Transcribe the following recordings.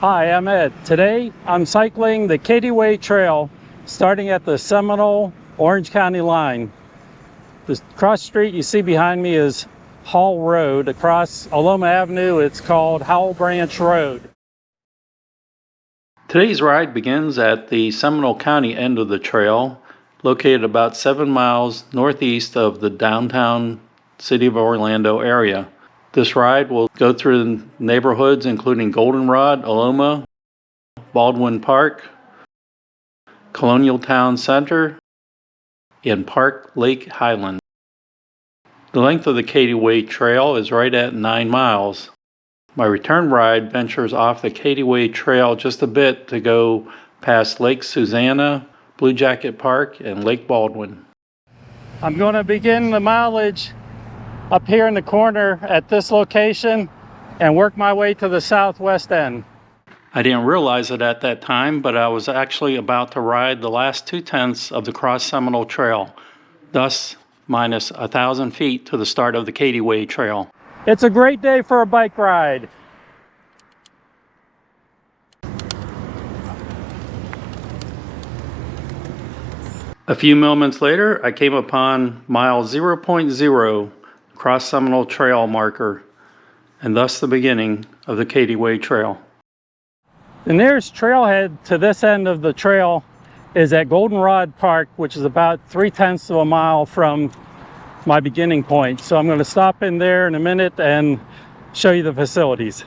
Hi, I'm Ed. Today I'm cycling the Cady Way Trail starting at the Seminole Orange County line. The cross street you see behind me is Hall Road. Across Aloma Avenue it's called Howell Branch Road. Today's ride begins at the Seminole County end of the trail, located about 7 miles northeast of the downtown city of Orlando area. This ride will go through neighborhoods including Goldenrod, Aloma, Baldwin Park, Colonial Town Center, and Park Lake Highland. The length of the Cady Way Trail is right at 9 miles. My return ride ventures off the Cady Way Trail just a bit to go past Lake Susanna, Blue Jacket Park, and Lake Baldwin. I'm going to begin the mileage up here in the corner at this location and work my way to the southwest end. I didn't realize it at that time, but I was actually about to ride the last 2/10 of the Cross Seminole Trail, thus minus 1,000 feet to the start of the Cady Way Trail. It's a great day for a bike ride. A few moments later, I came upon mile 0.0 Cross Seminole Trail marker, and thus the beginning of the Cady Way Trail. The nearest trailhead to this end of the trail is at Goldenrod Park, which is about 3/10 of a mile from my beginning point. So I'm going to stop in there in a minute and show you the facilities.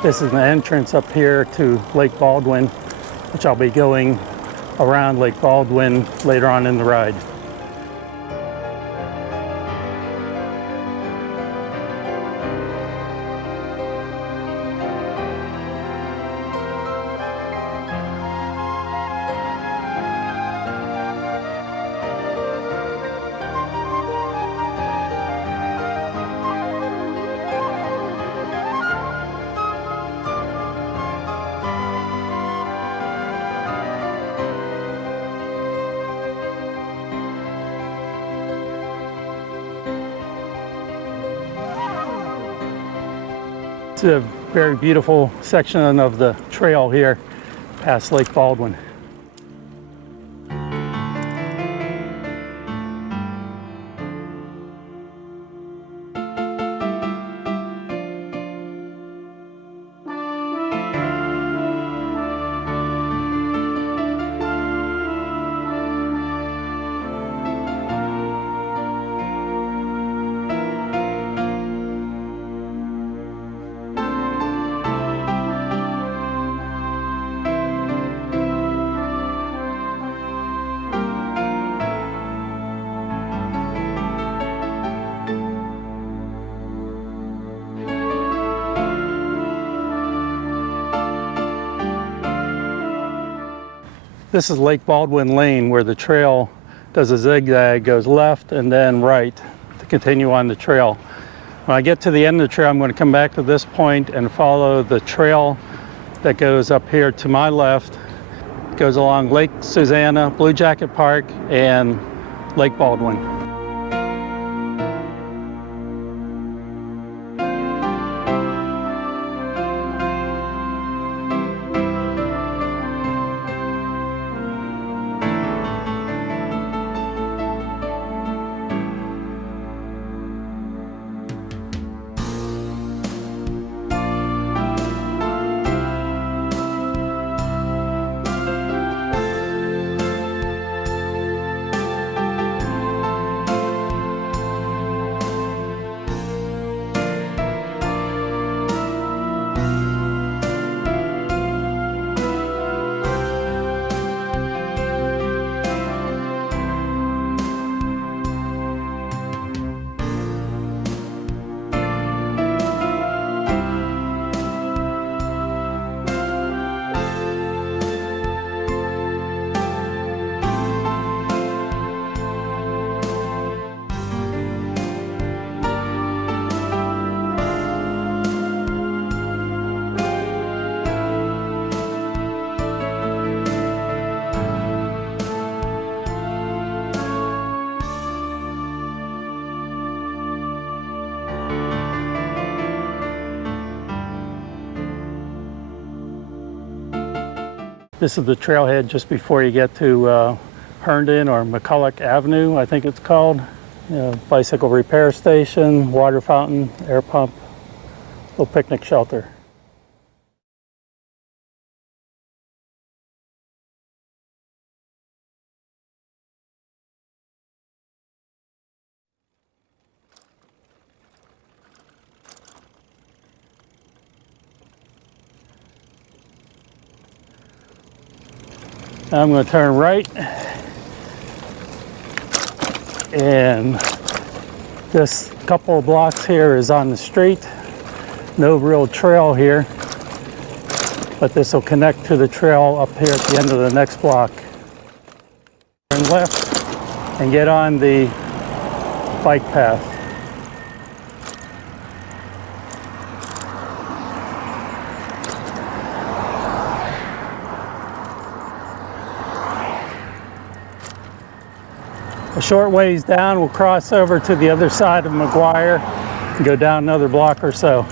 This is the entrance up here to Lake Baldwin, which I'll be going around Lake Baldwin later on in the ride. It's a very beautiful section of the trail here past Lake Baldwin. This is Lake Baldwin Lane, where the trail does a zigzag, goes left and then right to continue on the trail. When I get to the end of the trail, I'm going to come back to this point and follow the trail that goes up here to my left. It goes along Lake Susanna, Blue Jacket Park, and Lake Baldwin. This is the trailhead just before you get to Herndon or McCulloch Avenue, I think it's called. Bicycle repair station, water fountain, air pump, little picnic shelter. Now I'm going to turn right, and this couple of blocks here is on the street. No real trail here, but this will connect to the trail up here at the end of the next block. Turn left and get on the bike path. A short ways down, we'll cross over to the other side of McGuire and go down another block or so.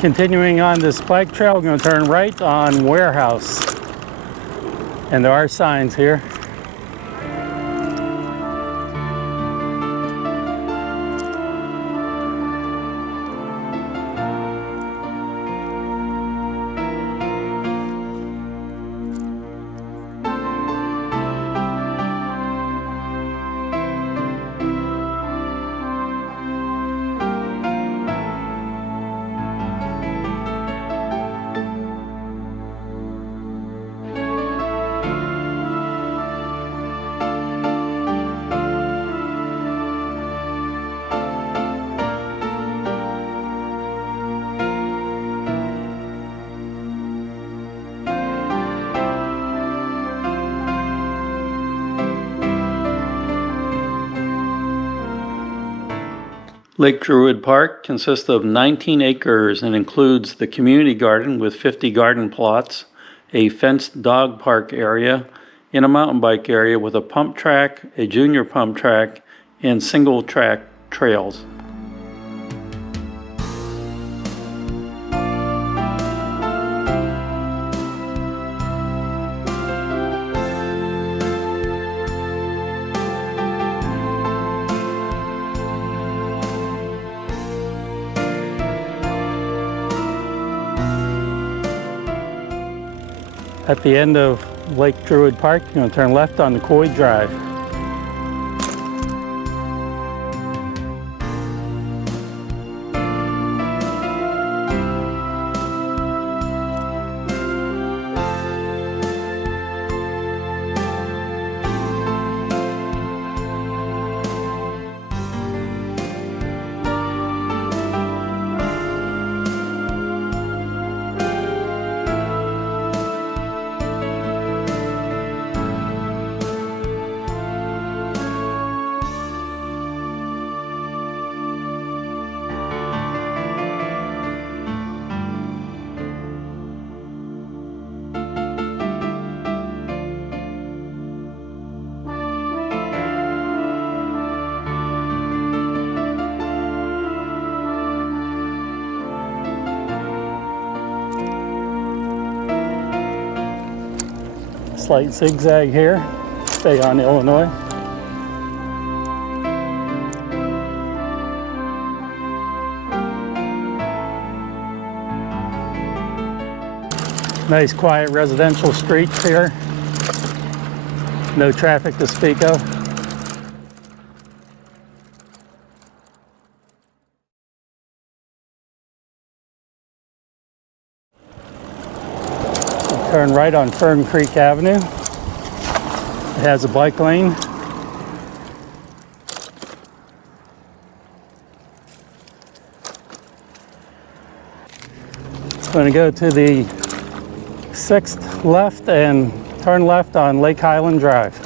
Continuing on this bike trail, we're going to turn right on Warehouse. And there are signs here. Lake Druid Park consists of 19 acres and includes the community garden with 50 garden plots, a fenced dog park area, and a mountain bike area with a pump track, a junior pump track, and single track trails. At the end of Lake Druid Park, you're going to turn left on the Coy Drive. Slight zigzag here, stay on Illinois. Nice quiet residential streets here. No traffic to speak of. Turn right on Fern Creek Avenue. It has a bike lane. Going to go to the 6th left and turn left on Lake Highland Drive.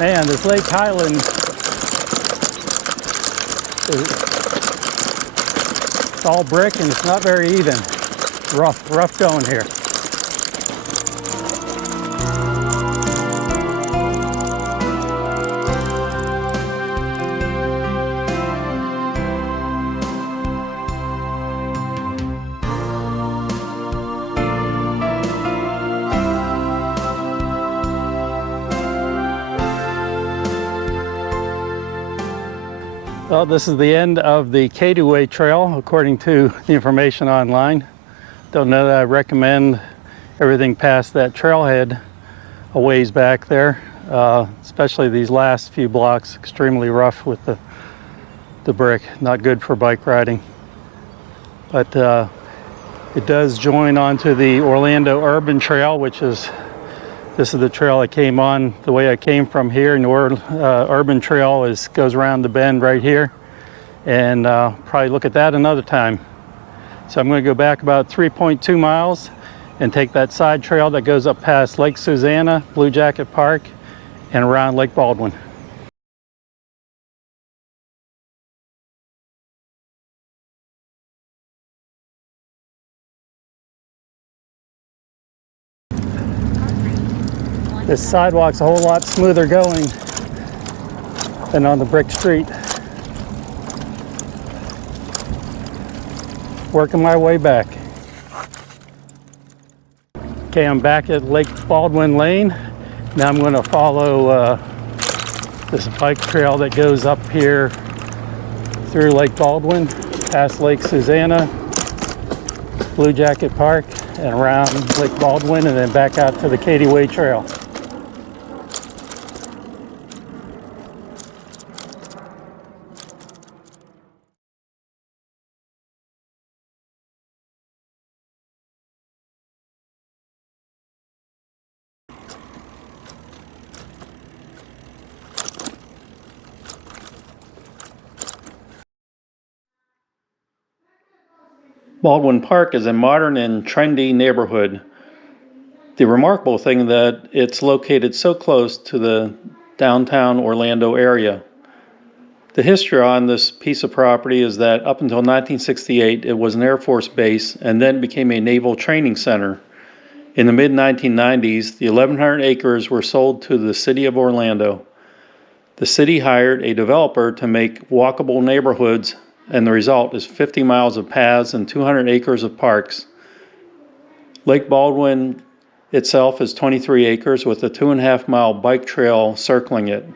Man, this Lake Highland, it's all brick and it's not very even. Rough going here. Well, this is the end of the Cady Way Trail, according to the information online. Don't know that I recommend everything past that trailhead a ways back there, especially these last few blocks, extremely rough with the brick, not good for bike riding. But it does join onto the Orland Urban Trail, this is the trail I came on, the way I came from here. And the Urban Trail goes around the bend right here and probably look at that another time. So I'm going to go back about 3.2 miles and take that side trail that goes up past Lake Susanna, Blue Jacket Park, and around Lake Baldwin. This sidewalk's a whole lot smoother going than on the brick street. Working my way back. Okay, I'm back at Lake Baldwin Lane. Now I'm going to follow this bike trail that goes up here through Lake Baldwin, past Lake Susanna, Blue Jacket Park, and around Lake Baldwin, and then back out to the Cady Way Trail. Baldwin Park is a modern and trendy neighborhood. The remarkable thing is that it's located so close to the downtown Orlando area. The history on this piece of property is that up until 1968, it was an Air Force base and then became a naval training center. In the mid-1990s, the 1,100 acres were sold to the city of Orlando. The city hired a developer to make walkable neighborhoods, and the result is 50 miles of paths and 200 acres of parks. Lake Baldwin itself is 23 acres with a 2.5 mile bike trail circling it.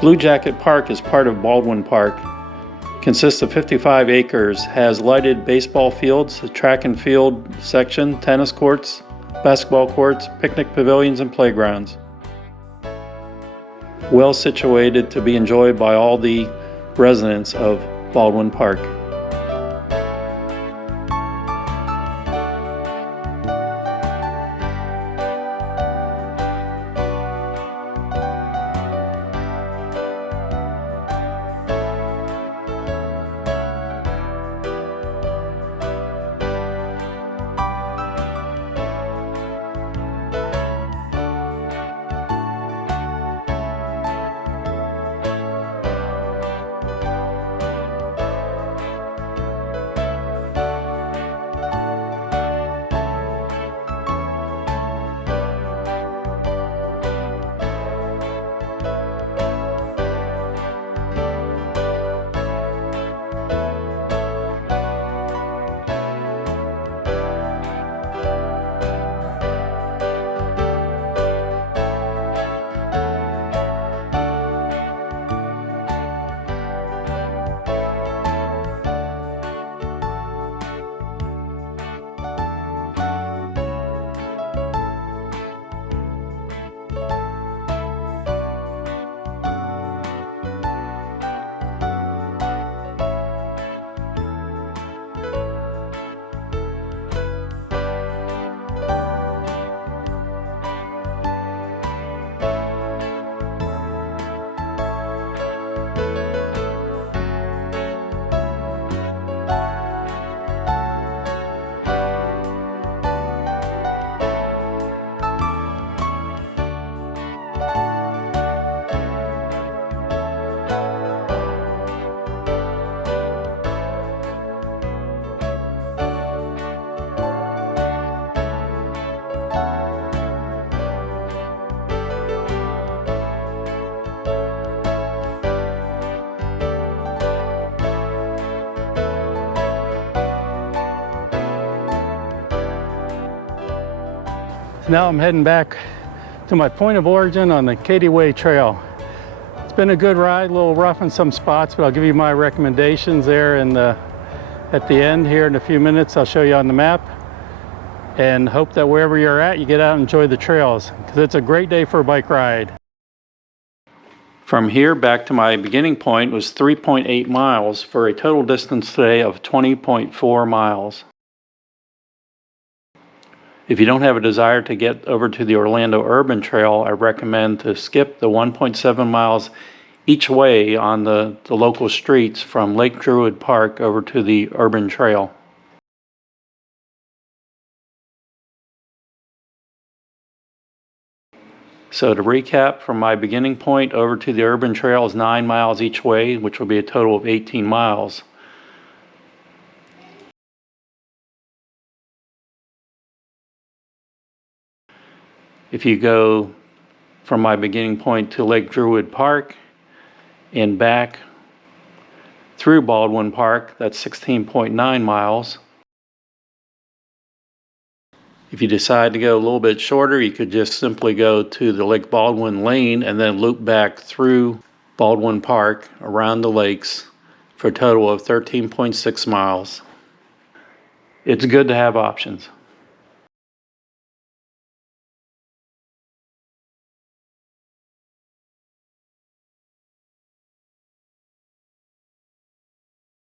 Blue Jacket Park is part of Baldwin Park. Consists of 55 acres, has lighted baseball fields, a track and field section, tennis courts, basketball courts, picnic pavilions, and playgrounds. Well situated to be enjoyed by all the residents of Baldwin Park. Now I'm heading back to my point of origin on the Cady Way Trail. It's been a good ride, a little rough in some spots, but I'll give you my recommendations there at the end here in a few minutes. I'll show you on the map, and hope that wherever you're at, you get out and enjoy the trails, because it's a great day for a bike ride. From here back to my beginning point was 3.8 miles for a total distance today of 20.4 miles. If you don't have a desire to get over to the Orlando Urban Trail, I recommend to skip the 1.7 miles each way on the local streets from Lake Druid Park over to the Urban Trail. So to recap, from my beginning point over to the Urban Trail is 9 miles each way, which will be a total of 18 miles. If you go from my beginning point to Lake Druid Park and back through Baldwin Park, that's 16.9 miles. If you decide to go a little bit shorter, you could just simply go to the Lake Baldwin Lane and then loop back through Baldwin Park around the lakes for a total of 13.6 miles. It's good to have options.